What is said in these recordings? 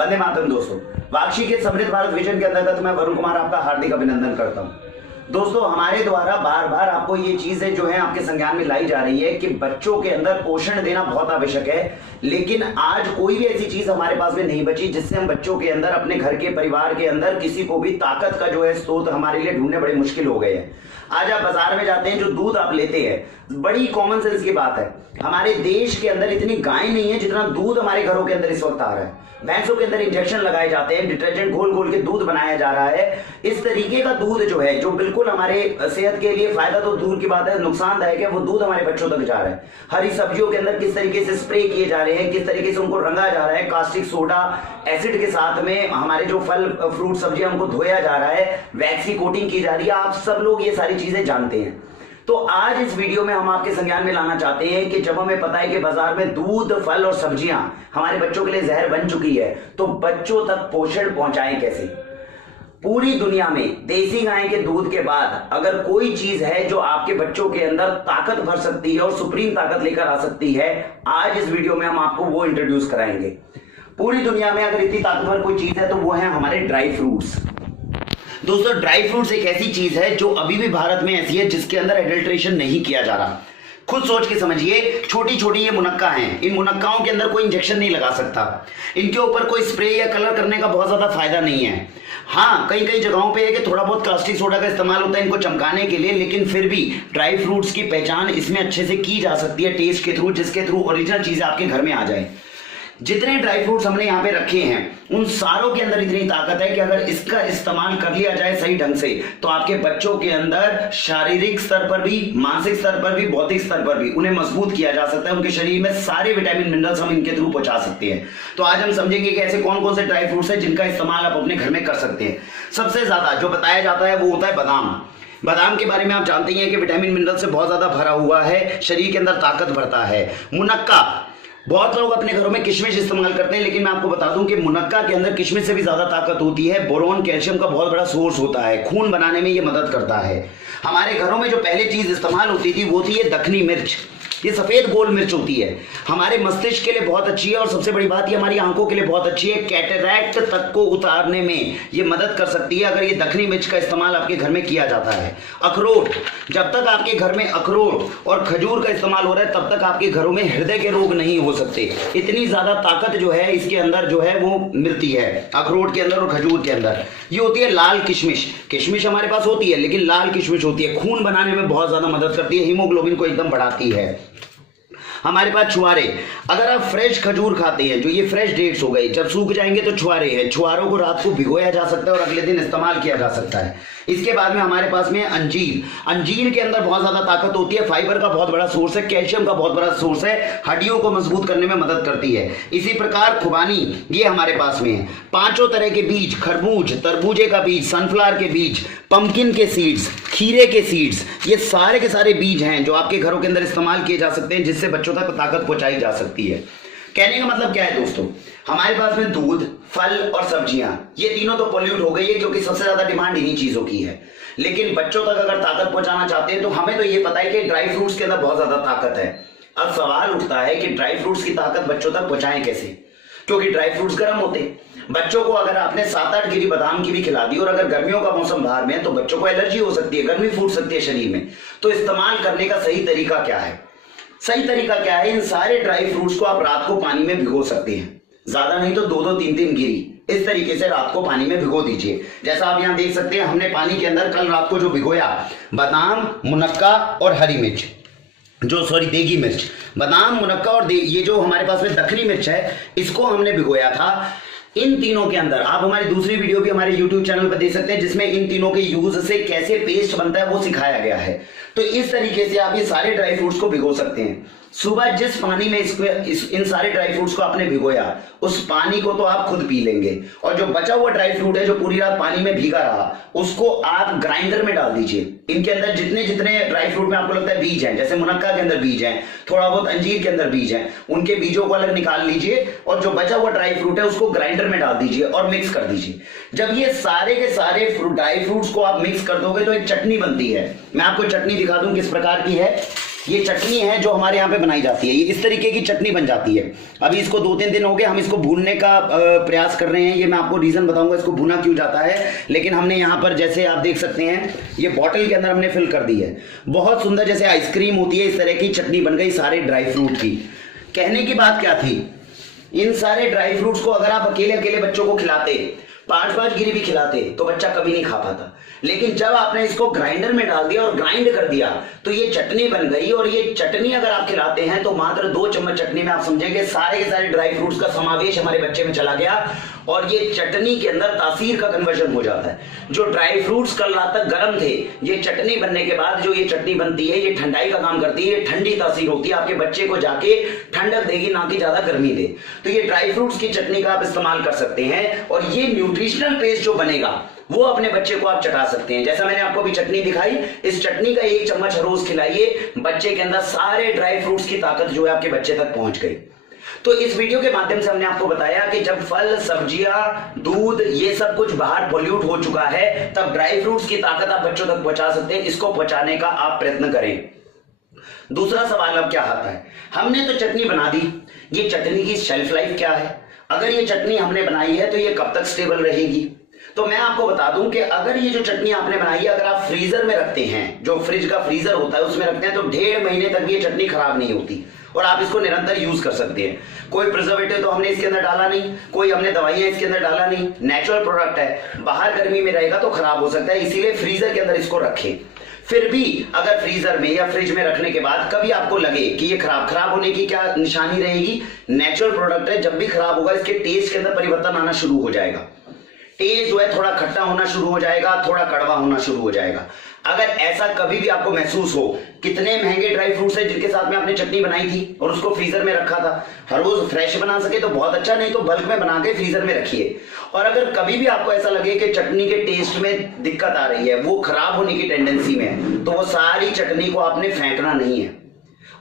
वंदे मातरम दोस्तों। वाक्षी के समृद्ध भारत विजन के अंतर्गत मैं वरुण कुमार आपका हार्दिक अभिनंदन करता हूं। दोस्तों, हमारे द्वारा बार बार आपको ये चीजें जो है आपके संज्ञान में लाई जा रही है कि बच्चों के अंदर पोषण देना बहुत आवश्यक है, लेकिन आज कोई भी ऐसी चीज हमारे पास में नहीं बची जिससे हम बच्चों के अंदर, अपने घर के परिवार के अंदर किसी को भी ताकत का जो है स्रोत हमारे लिए ढूंढने बड़े मुश्किल हो गए हैं। आज आप बाजार में जाते हैं, जो दूध आप लेते हैं, बड़ी कॉमन सेंस की बात है, हमारे देश के अंदर इतनी गाय नहीं है जितना दूध हमारे घरों के अंदर इस वक्त आ रहा है। भैंसों के अंदर इंजेक्शन लगाए जाते हैं, डिटर्जेंट घोल घोल के दूध बनाया जा रहा है। इस तरीके का दूध जो है, जो बिल्कुल हमारे सेहत के लिए फायदा तो दूर की बात है, नुकसानदायक है, वो दूध हमारे बच्चों तक जा रहा है। हरी सब्जियों के अंदर किस तरीके से स्प्रे किए जा रहे हैं, किस तरीके से उनको रंगा जा रहा है, कास्टिक सोडा एसिड के साथ में हमारे जो फल फ्रूट सब्जियां हमको धोया जा रहा है, वैक्स की कोटिंग की जा रही है। आप सब लोग ये सारी चीजें जानते हैं। तो आज इस वीडियो में हम आपके संज्ञान में लाना चाहते हैं कि जब हमें पता है कि बाजार में दूध, फल और सब्जियां हमारे बच्चों के लिए जहर बन चुकी है, तो बच्चों तक पोषण पहुंचाएं कैसे। पूरी दुनिया में देसी गाय के दूध के बाद अगर कोई चीज है जो आपके बच्चों के अंदर ताकत भर सकती है और सुप्रीम ताकत लेकर आ सकती है, आज इस वीडियो में हम आपको वो इंट्रोड्यूस कराएंगे। पूरी दुनिया में अगर इतनी ताकतवर कोई चीज है तो वो है हमारे ड्राई फ्रूट्स। दोस्तों, ड्राई फ्रूट्स एक ऐसी चीज है जो अभी भी भारत में ऐसी है जिसके अंदर एडल्ट्रेशन नहीं किया जा रहा। खुद सोच के समझिए, छोटी छोटी ये मुनक्का हैं, इन मुनक्काओं के अंदर कोई इंजेक्शन नहीं लगा सकता, इनके ऊपर कोई स्प्रे या कलर करने का बहुत ज्यादा फायदा नहीं है। हाँ, कई कई जगहों पे है कि थोड़ा बहुत कास्टिक सोडा का इस्तेमाल होता है इनको चमकाने के लिए, लेकिन फिर भी ड्राई फ्रूट्स की पहचान इसमें अच्छे से की जा सकती है टेस्ट के थ्रू, जिसके थ्रू ओरिजिनल चीजें आपके घर में आ जाए। जितने ड्राई फ्रूट्स हमने यहाँ पे रखे हैं उन सारों के अंदर इतनी ताकत है कि अगर इसका इस्तेमाल कर लिया जाए सही ढंग से तो आपके बच्चों के अंदर शारीरिक स्तर पर भी, मानसिक स्तर पर भी, बौद्धिक स्तर पर भी उन्हें मजबूत किया जा सकता है। उनके शरीर में सारे विटामिन मिनरल्स हम इनके थ्रू पहुंचा सकते हैं। तो आज हम समझेंगे कि ऐसे कौन कौन से ड्राई फ्रूट्स हैं जिनका इस्तेमाल आप अपने घर में कर सकते हैं। सबसे ज्यादा जो बताया जाता है वो होता है बादाम। बादाम के बारे में आप जानते हैं कि विटामिन मिनरल से बहुत ज्यादा भरा हुआ है, शरीर के अंदर ताकत भरता है। मुनक्का, बहुत लोग अपने घरों में किशमिश इस्तेमाल करते हैं, लेकिन मैं आपको बता दूं कि मुनक्का के अंदर किशमिश से भी ज्यादा ताकत होती है। बोरोन, कैल्शियम का बहुत बड़ा सोर्स होता है, खून बनाने में ये मदद करता है। हमारे घरों में जो पहले चीज इस्तेमाल होती थी वो थी ये दखनी मिर्च। ये सफेद गोल मिर्च होती है, हमारे मस्तिष्क के लिए बहुत अच्छी है और सबसे बड़ी बात ये हमारी आंखों के लिए बहुत अच्छी है। कैटरैक्ट तक को उतारने में ये मदद कर सकती है अगर ये दखनी मिर्च का इस्तेमाल आपके घर में किया जाता है। अखरोट, जब तक आपके घर में अखरोट और खजूर का इस्तेमाल हो रहा है तब तक आपके घरों में हृदय के रोग नहीं हो सकते। इतनी ज्यादा ताकत जो है इसके अंदर जो है वो मिलती है अखरोट के अंदर और खजूर के अंदर। ये होती है लाल किशमिश। किशमिश हमारे पास होती है लेकिन लाल किशमिश होती है, खून बनाने में बहुत ज्यादा मदद करती है, हीमोग्लोबिन को एकदम बढ़ाती है। हमारे पास छुआरे, अगर आप फ्रेश खजूर खाते हैं, जो ये फ्रेश डेट्स हो गए, जब सूख जाएंगे तो छुआरे हैं। छुआरों को रात को भिगोया जा सकता है और अगले दिन इस्तेमाल किया जा सकता है। इसके बाद में हमारे पास में अंजीर। अंजीर के अंदर बहुत ज्यादा ताकत होती है, फाइबर का बहुत बड़ा सोर्स है, कैल्शियम का बहुत बड़ा सोर्स है, हड्डियों को मजबूत करने में मदद करती है। इसी प्रकार खुबानी, ये हमारे पास में है। पांचों तरह के बीज, खरबूज, तरबूजे का बीज, सनफ्लावर के बीज, पंपकिन के सीड्स, खीरे के सीड्स, ये सारे के सारे बीज हैं जो आपके घरों के अंदर इस्तेमाल किए जा सकते हैं, जिससे बच्चों तक ताकत पहुंचाई जा सकती है। कहने का मतलब क्या है दोस्तों, हमारे पास में दूध, फल और सब्जियां, ये तीनों तो पॉल्यूट हो गई है क्योंकि सबसे ज्यादा डिमांड इन्हीं चीजों की है। लेकिन बच्चों तक अगर ताकत पहुंचाना चाहते हैं तो हमें तो ये पता है कि ड्राई फ्रूट्स के अंदर बहुत ज्यादा ताकत है। अब सवाल उठता है कि ड्राई फ्रूट्स की ताकत बच्चों तक पहुंचाएं कैसे, क्योंकि ड्राई फ्रूट्स गर्म होते हैं। बच्चों को अगर आपने 7-8 गिरी बादाम की भी खिला दी और अगर गर्मियों का मौसम बाहर में है तो बच्चों को एलर्जी हो सकती है, गर्मी फूट सकती है शरीर में। तो इस्तेमाल करने का सही तरीका क्या है? सही तरीका क्या है, इन सारे ड्राई फ्रूट्स को आप रात को पानी में भिगो सकते हैं, ज्यादा नहीं तो 2-2, 3-3 गिरी इस तरीके से रात को पानी में भिगो दीजिए। जैसा आप यहां देख सकते हैं, हमने पानी के अंदर कल रात को जो भिगोया, बादाम, मुनक्का और हरी मिर्च, देगी मिर्च, बादाम, मुनक्का और ये जो हमारे पास में दखनी मिर्च है, इसको हमने भिगोया था। इन तीनों के अंदर आप हमारी दूसरी वीडियो भी हमारे YouTube चैनल पर देख सकते हैं जिसमें इन तीनों के यूज से कैसे पेस्ट बनता है वो सिखाया गया है। तो इस तरीके से आप ये सारे ड्राई फ्रूट्स को भिगो सकते हैं। सुबह जिस पानी में इन सारे ड्राई फ्रूट्स को आपने भिगोया उस पानी को तो आप खुद पी लेंगे, और जो बचा हुआ ड्राई फ्रूट है जो पूरी रात पानी में भीगा रहा उसको आप ग्राइंडर में डाल दीजिए। इनके अंदर जितने जितने ड्राई फ्रूट में आपको लगता है बीज हैं, जैसे मुनक्का के अंदर बीज हैं, थोड़ा बहुत अंजीर के अंदर बीज हैं, उनके बीजों को अलग निकाल लीजिए और जो बचा हुआ ड्राई फ्रूट है उसको ग्राइंडर में डाल दीजिए और मिक्स कर दीजिए। जब ये सारे के सारे ड्राई फ्रूट्स को आप मिक्स कर दोगे तो एक चटनी बनती है। मैं आपको चटनी दिखा दूं किस प्रकार की है। ये चटनी है जो हमारे यहाँ पे बनाई जाती है, ये इस तरीके की चटनी बन जाती है। अभी इसको 2-3 दिन हो गए, हम इसको भूनने का प्रयास कर रहे हैं। ये मैं आपको रीजन बताऊंगा इसको भुना क्यों जाता है। लेकिन हमने यहाँ पर जैसे आप देख सकते हैं ये बॉटल के अंदर हमने फिल कर दी है। बहुत सुंदर जैसे आइसक्रीम होती है इस तरह की चटनी बन गई सारे ड्राई फ्रूट की। कहने की बात क्या थी, इन सारे ड्राई फ्रूट्स को अगर आप अकेले अकेले बच्चों को खिलाते, 5-5 गिरी भी खिलाते, तो बच्चा कभी नहीं खा पाता। लेकिन जब आपने इसको ग्राइंडर में डाल दिया और ग्राइंड कर दिया तो ये चटनी बन गई। और ये चटनी अगर आप खिलाते हैं तो मात्र 2 चम्मच चटनी में आप समझेंगे सारे के सारे ड्राई फ्रूट्स का समावेश हमारे बच्चे में चला गया और ये चटनी के अंदर तासीर का कन्वर्जन हो जाता है। जो ड्राई फ्रूट्स कल रात तक गर्म थे, ये चटनी बनने के बाद जो ये चटनी बनती है ये ठंडाई का काम करती है, ये ठंडी तासीर होती है, आपके बच्चे को जाके ठंडक देगी, ना कि ज्यादा गर्मी दे। तो ये ड्राई फ्रूट्स की चटनी का आप इस्तेमाल कर सकते हैं और ये न्यूट्रिशनल पेस्ट जो बनेगा वो अपने बच्चे को आप चटा सकते हैं। जैसा मैंने आपको अभी चटनी दिखाई, इस चटनी का 1 चम्मच हर रोज खिलाइए, बच्चे के अंदर सारे ड्राई फ्रूट्स की ताकत जो है आपके बच्चे तक पहुंच गई। तो इस वीडियो के माध्यम से हमने आपको बताया कि जब फल, सब्जियां, दूध ये सब कुछ बाहर पॉल्यूट हो चुका है, तब ड्राई फ्रूट्स की ताकत आप बच्चों तक पहुंचा सकते हैं। इसको पहुंचाने का आप प्रयत्न करें। दूसरा सवाल अब क्या आता है, हमने तो चटनी बना दी, ये चटनी की शेल्फ लाइफ क्या है? अगर ये चटनी हमने बनाई है तो ये कब तक स्टेबल रहेगी? तो मैं आपको बता दूं कि अगर ये जो चटनी आपने बनाई है अगर आप फ्रीजर में रखते हैं, जो फ्रिज का फ्रीजर होता है उसमें रखते हैं, तो 1.5 महीने तक ये चटनी खराब नहीं होती और आप इसको निरंतर यूज कर सकते हैं। कोई प्रिजर्वेटिव तो हमने इसके अंदर डाला नहीं, कोई हमने दवाइयां इसके अंदर डाला नहीं, नेचुरल प्रोडक्ट है। बाहर गर्मी में रहेगा तो खराब हो सकता है, इसीलिए फ्रीजर के अंदर इसको रखें। फिर भी अगर फ्रीजर में या फ्रिज में रखने के बाद कभी आपको लगे कि ये खराब होने की क्या निशानी रहेगी, नेचुरल प्रोडक्ट है, जब भी खराब होगा इसके टेस्ट के अंदर परिवर्तन आना शुरू हो जाएगा। टेस्ट जो है थोड़ा खट्टा होना शुरू हो जाएगा, थोड़ा कड़वा होना शुरू हो जाएगा। अगर ऐसा कभी भी आपको महसूस हो, कितने महंगे ड्राई फ्रूट्स हैं जिनके साथ में आपने चटनी बनाई थी और उसको फ्रीजर में रखा था, हर रोज फ्रेश बना सके तो बहुत अच्छा, नहीं तो बल्क में बना के फ्रीजर में रखिए। और अगर कभी भी आपको ऐसा लगे कि चटनी के टेस्ट में दिक्कत आ रही है, वो खराब होने की टेंडेंसी में है, तो वो सारी चटनी को आपने फेंकना नहीं है,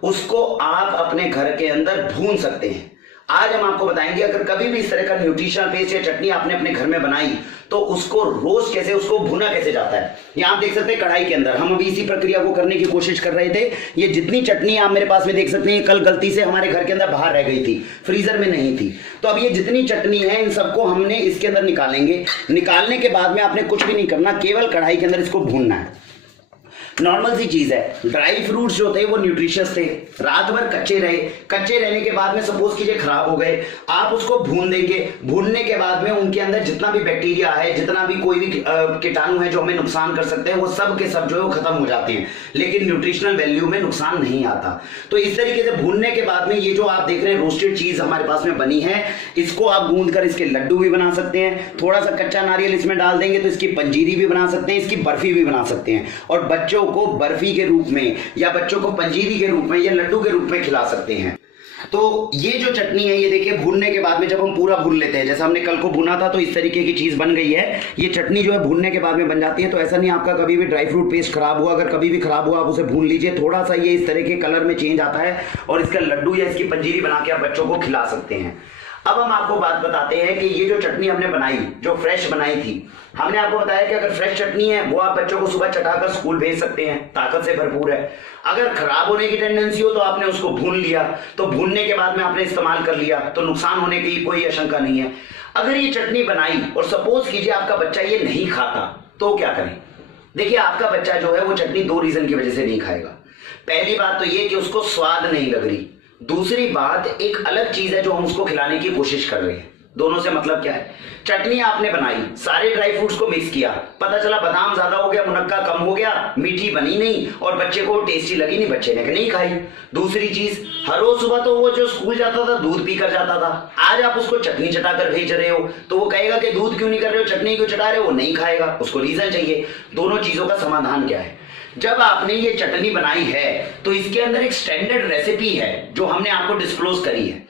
उसको आप अपने घर के अंदर भून सकते हैं। आज हम आपको बताएंगे अगर कभी भी इस तरह का न्यूट्रिशनल पेस्ट या चटनी आपने अपने घर में बनाई तो उसको रोस्ट कैसे, उसको भुना कैसे जाता है। यहां आप देख सकते हैं कढ़ाई के अंदर हम अभी इसी प्रक्रिया को करने की कोशिश कर रहे थे। ये जितनी चटनी आप मेरे पास में देख सकते हैं, कल गलती से हमारे घर के अंदर बाहर रह गई थी, फ्रीजर में नहीं थी। तो अब ये जितनी चटनी है इन सबको हमने इसके अंदर निकालेंगे। निकालने के बाद में आपने कुछ भी नहीं करना, केवल कढ़ाई के अंदर इसको भूनना है। नॉर्मल सी चीज है, ड्राई फ्रूट्स जो थे वो न्यूट्रिशियस थे, रात भर कच्चे रहे, कच्चे रहने के बाद में सपोज कीजिए खराब हो गए, आप उसको भून देंगे। भूनने के बाद में उनके अंदर जितना भी बैक्टीरिया है, जितना भी कोई भी कीटाणु है जो हमें नुकसान कर सकते हैं, वो सब के सब जो है वो खत्म हो जाते हैं, लेकिन न्यूट्रिशनल वैल्यू में नुकसान नहीं आता। तो इस तरीके से भूनने के बाद में ये जो आप देख रहे हैं रोस्टेड चीज हमारे पास में बनी है, इसको आप गूंद कर इसके लड्डू भी बना सकते हैं। थोड़ा सा कच्चा नारियल इसमें डाल देंगे तो इसकी पंजीरी भी बना सकते हैं, इसकी बर्फी भी बना सकते हैं और बच्चों को बर्फी के रूप में या बच्चों को पंजीरी के रूप में या लड्डू के रूप में खिला सकते हैं। तो ये जो चटनी है ये देखिए भूनने के बाद में जब हम पूरा भून लेते हैं, जैसा हमने कल को भुना था तो इस तरीके की चीज बन गई है। ये चटनी जो है भूनने के बाद में बन जाती है। तो ऐसा नहीं आपका कभी भी ड्राई फ्रूट पेस्ट खराब हुआ, अगर कभी भी खराब हुआ आप उसे भून लीजिए, थोड़ा सा ये इस तरह के कलर में चेंज आता है और इसका लड्डू या इसकी पंजीरी बना के आप बच्चों को खिला सकते हैं। अब हम आपको बात बताते हैं कि ये जो चटनी हमने बनाई, जो फ्रेश बनाई थी, हमने आपको बताया कि अगर फ्रेश चटनी है वो आप बच्चों को सुबह चटाकर स्कूल भेज सकते हैं, ताकत से भरपूर है। अगर खराब होने की टेंडेंसी हो तो आपने उसको भून लिया, तो भूनने के बाद में आपने इस्तेमाल कर लिया तो नुकसान होने की कोई आशंका नहीं है। अगर ये चटनी बनाई और सपोज कीजिए आपका बच्चा ये नहीं खाता तो क्या करें? देखिए आपका बच्चा जो है वो चटनी 2 रीजन की वजह से नहीं खाएगा। पहली बात तो ये कि उसको स्वाद नहीं लग रही, दूसरी बात एक अलग चीज है जो हम उसको खिलाने की कोशिश कर रहे हैं। दोनों से मतलब क्या है, चटनी आपने बनाई, सारे ड्राई फ्रूट्स को मिक्स किया, पता चला बादाम ज्यादा हो गया, मुनक्का कम हो गया, मीठी बनी नहीं और बच्चे को टेस्टी लगी नहीं, बच्चे ने नहीं खाई। दूसरी चीज, हर रोज सुबह तो वो जो स्कूल जाता था दूध पीकर जाता था, आज आप उसको चटनी चटाकर भेज रहे हो तो वो कहेगा कि दूध क्यों नहीं कर रहे हो, चटनी क्यों चटा रहे हो, वो नहीं खाएगा, उसको रीजन चाहिए। दोनों चीजों का समाधान क्या है? जब आपने ये चटनी बनाई है तो इसके अंदर एक स्टैंडर्ड रेसिपी है जो हमने आपको डिस्क्लोज करी है।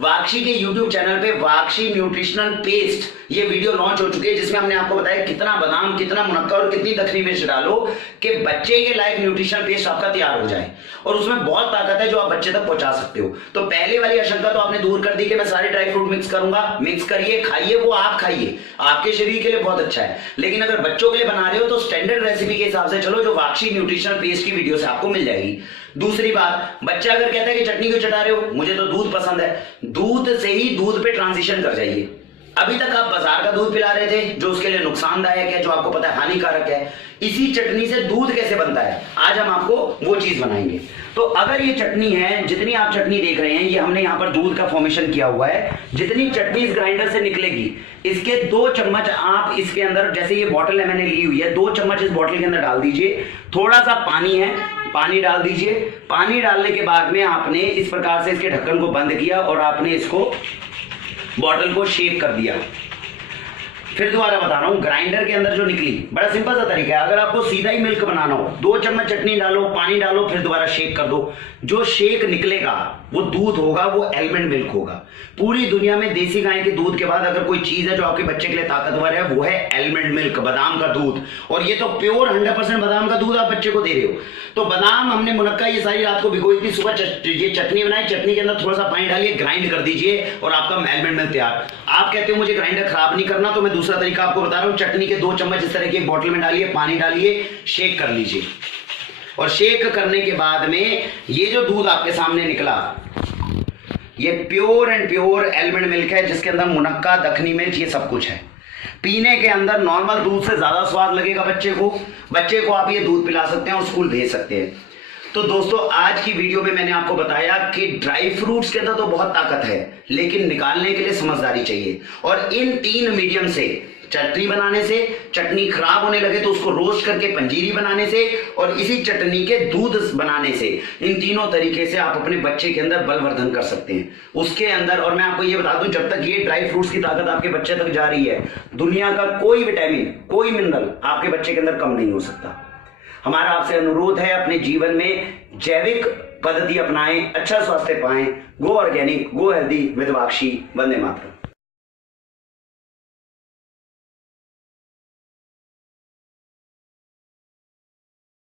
वाक्षी के YouTube चैनल पे वाक्षी न्यूट्रिशनल पेस्ट ये वीडियो लॉन्च हो चुकी है, जिसमें हमने आपको बताया कितना बादाम, कितना मुनक्का और कितनी दखनी मिर्च डालो कि बच्चे के लायक न्यूट्रिशनल पेस्ट आपका तैयार हो जाए। और उसमें बहुत ताकत है जो आप बच्चे तक पहुंचा सकते हो। तो पहले वाली आशंका तो आपने दूर कर दी कि मैं सारे ड्राई फ्रूट मिक्स करूंगा, मिक्स करिए, खाइए, वो आप खाइए, आपके शरीर के लिए बहुत अच्छा है। लेकिन अगर बच्चों के लिए बना रहे हो तो स्टैंडर्ड रेसिपी के हिसाब से चलो, जो वाक्षी न्यूट्रिशनल पेस्ट की वीडियो से आपको मिल जाएगी। दूसरी बात, बच्चा अगर कहता है कि चटनी क्यों चटा रहे हो, मुझे तो दूध पसंद है, दूध से ही दूध पे ट्रांजिशन कर जाइए। अभी तक आप बाजार का दूध पिला रहे थे जो उसके लिए नुकसानदायक है, जो आपको पता है हानिकारक है। इसी चटनी से दूध कैसे बनता है, आज हम आपको वो चीज बनाएंगे। तो अगर ये चटनी है, जितनी आप चटनी देख रहे हैं, ये हमने यहाँ पर दूध का फॉर्मेशन किया हुआ है। जितनी चटनी इस ग्राइंडर से निकलेगी, इसके 2 चम्मच आप इसके अंदर, जैसे ये बॉटल है मैंने ली हुई है, 2 चम्मच इस बॉटल के अंदर डाल दीजिए। थोड़ा सा पानी है, पानी डाल दीजिए। पानी डालने के बाद में आपने इस प्रकार से इसके ढक्कन को बंद किया और आपने इसको बॉटल को शेक कर दिया। फिर दोबारा बता रहा हूं, ग्राइंडर के अंदर जो निकली, बड़ा सिंपल सा तरीका है। अगर आपको सीधा ही मिल्क बनाना हो, 2 चम्मच चटनी डालो, पानी डालो, फिर दोबारा शेक कर दो। जो शेक निकलेगा वो दूध होगा, वो एलमंड मिल्क होगा। पूरी दुनिया में देसी गाय के दूध के बाद अगर कोई चीज है जो आपके बच्चे के लिए ताकतवर है, वो है एलमंड मिल्क, बादाम का दूध। और ये तो प्योर 100% बादाम का दूध आप बच्चे को दे रहे हो। तो बादाम हमने, मुनक्का ये सारी रात को भिगोई थी, सुबह ये चटनी बनाई, चटनी के अंदर थोड़ा सा पानी डालिए, ग्राइंड कर दीजिए और आपका एलमंड मिल्क तैयार। आप कहते हो मुझे ग्राइंडर खराब नहीं करना, तो मैं दूसरा तरीका आपको बता रहा हूं। चटनी के 2 चम्मच इस तरह की एक बोतल में डालिए, पानी डालिए, शेक कर लीजिए। और शेक करने के बाद में ये जो दूध आपके सामने निकला, ये pure and pure almond milk है, जिसके अंदर मुनक्का, दखनी मिर्च, ये सब कुछ है। पीने के अंदर नॉर्मल दूध से ज्यादा स्वाद लगेगा बच्चे को आप ये दूध पिला सकते हैं और स्कूल भेज सकते हैं। तो दोस्तों, आज की वीडियो में मैंने आपको बताया कि ड्राई फ्रूट्स के अंदर तो बहुत ताकत है, लेकिन निकालने के लिए समझदारी चाहिए। और इन 3 मीडियम से, चटनी बनाने से, चटनी खराब होने लगे तो उसको रोस्ट करके पंजीरी बनाने से, और इसी चटनी के दूध बनाने से, इन तीनों तरीके से आप अपने बच्चे के अंदर बलवर्धन कर सकते हैं। उसके अंदर, और मैं आपको ये बता दूं, जब तक ये ड्राई फ्रूट्स की ताकत आपके बच्चे तक जा रही है, दुनिया का कोई विटामिन, कोई मिनरल आपके बच्चे के अंदर कम नहीं हो सकता। हमारा आपसे अनुरोध है, अपने जीवन में जैविक पद्धति अपनाएं, अच्छा स्वास्थ्य पाएं। Go organic, go healthy with Vakshi. वंदे मातरम।